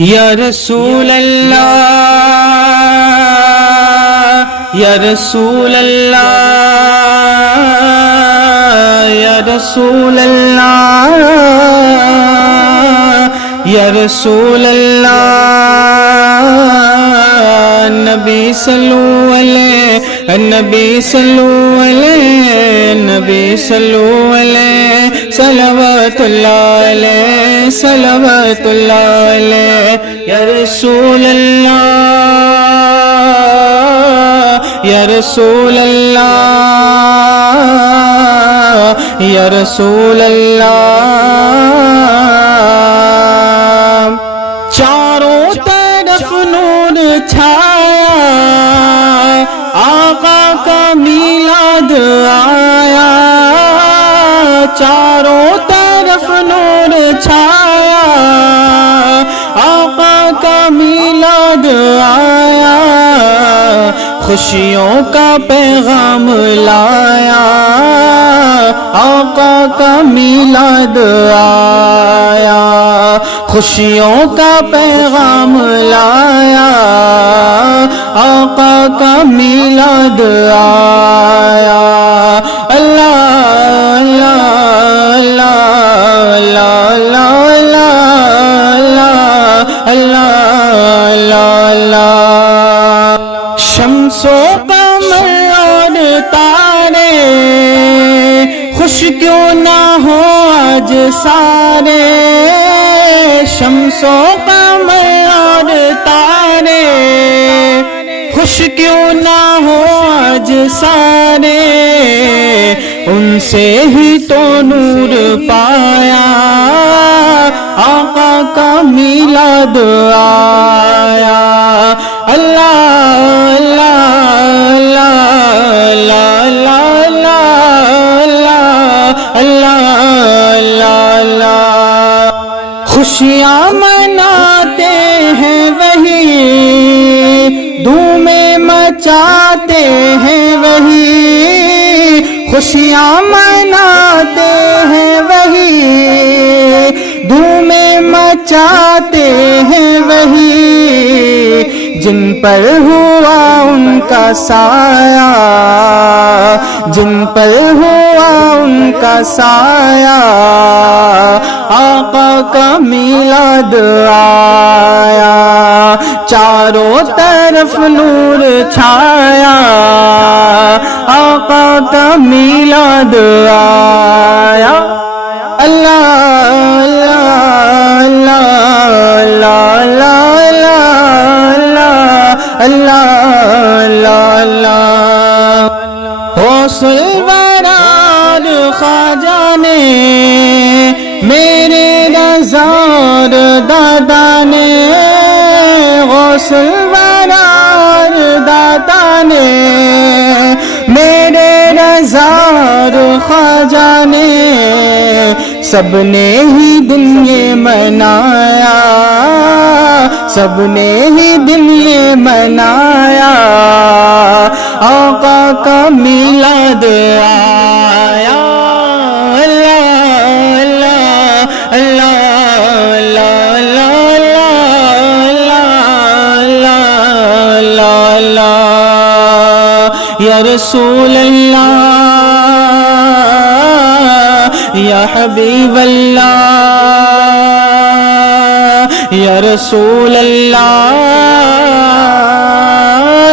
یا رسول اللہ یا رسول اللہ یا رسول اللہ یا رسول اللہ نبی صلو علیہ نبی صلو علیہ نبی صلو علیہ صلوات اللہ علیہ صلوات اللہ علیہ یا رسول اللہ یا رسول اللہ یا رسول اللہ چاروں طرف نور چھایا آقا کا میلاد آیا چاروں طرف نور چھایا آقا کا میلاد آیا خوشیوں کا پیغام لایا آقا کا میلاد آیا خوشیوں کا پیغام لایا آقا کا میلاد آیا اللہ اللہ اللہ اللہ اللہ اللہ شمس و قمر اور تارے خوش کیوں نہ ہو آج سارے شمس و قمر اور تارے خوش کیوں نہ ہو آج سارے ان سے ہی تو نور پایا آقا کا میلاد آیا اللہ اللہ اللہ اللہ اللہ خوشیاں مناتے ہیں وہی دھومیں مچاتے ہیں وہی خوشیاں مناتے ہیں وہی دھومیں مچاتے ہیں وہی جن پر ہوا ان کا سایہ جن پر ہوا ان کا سایہ آقا کا میلاد آیا چاروں طرف نور چھایا آقا کا میلاد آیا اللہ اللہ اللہ اللہ اللہ غوث الورار خواجہ نے میرے نظار دادا نے غوث الورار دادا نے میرے نظار خواجہ نے سب نے ہی دن یہ منایا سب نے ہی دن یہ منایا آقا کا میلاد آیا اللہ اللہ اللہ یا رسول اللہ یا حبیب اللہ یا رسول اللہ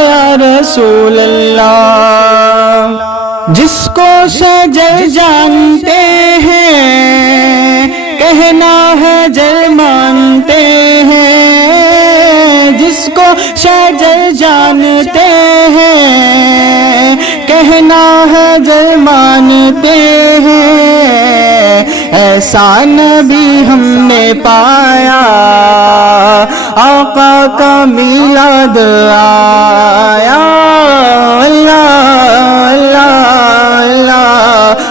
یا رسول اللہ جس کو شجر جانتے ہیں کہنا ہے جل مانتے ہیں جس کو شجر جانتے ہیں کہنا ہے جل مانتے ہیں ایسا نبی ہم نے پایا آقا کا میلاد آیا اللہ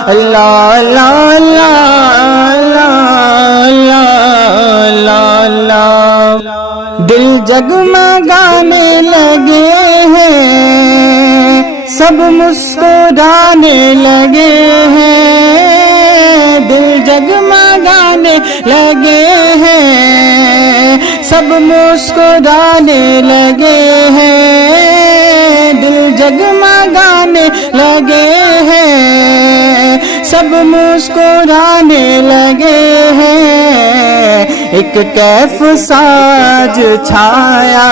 اللہ اللہ اللہ دل جگمگانے لگے ہیں سب مسکرانے لگے ہیں دل جگمگانے لگے ہیں، سب مسکرانے لگے ہیں، دل جگمگانے لگے ہیں، سب مسکرانے لگے ہیں، ایک کیف ساج چھایا،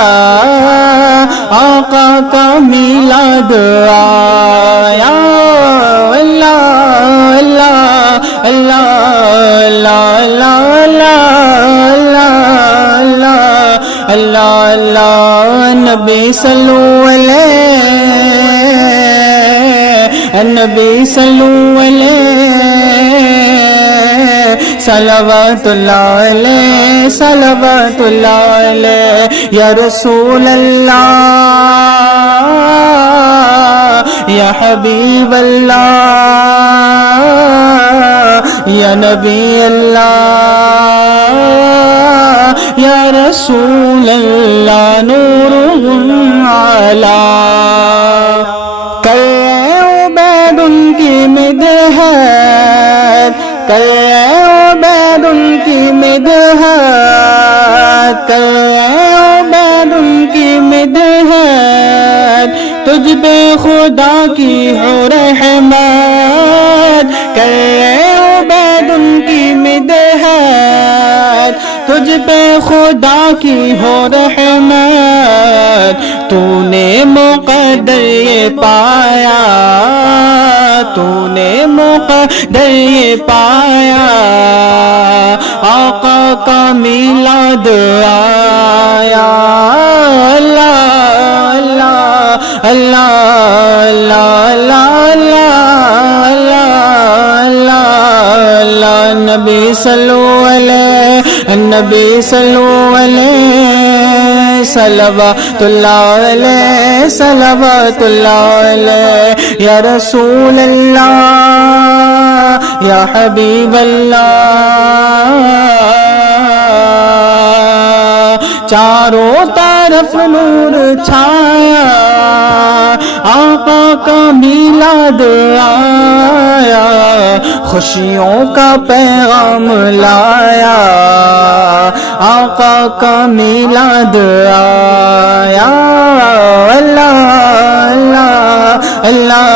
آقا کا میلاد آیا، اللہ اللہ اللہ اللہ اللہ اللہ اللہ، نبی صلو علیہ، نبی صلو علیہ، صلوات اللہ علیہ، صلوات اللہ علیہ، یا رسول اللہ، یا حبیب اللہ، یا نبی اللہ، یا رسول اللہ، نور علی عبید ان کی مدحت، عبید ان کی مدحت، عبید ان کی مدحت، تجھ پہ خدا کی ہو رحمت، عبید ان کی مدحت، تجھ پہ خدا کی ہو رحمت، تو نے مقدر یہ پایا، تو نے مقدر یہ پایا، آقا کا میلاد آیا، اللہ اللہ اللہ اللہ اللہ، نبی صلو علیہ، نبی صلو علیہ، صلوات اللہ علیہ، صلوات اللہ علیہ، یا رسول اللہ، یا حبیب اللہ، چاروں طرف نور چھایا، آقا کا میلاد آیا، خوشیوں کا پیغام لایا، آقا کا میلاد آیا، اللہ اللہ اللہ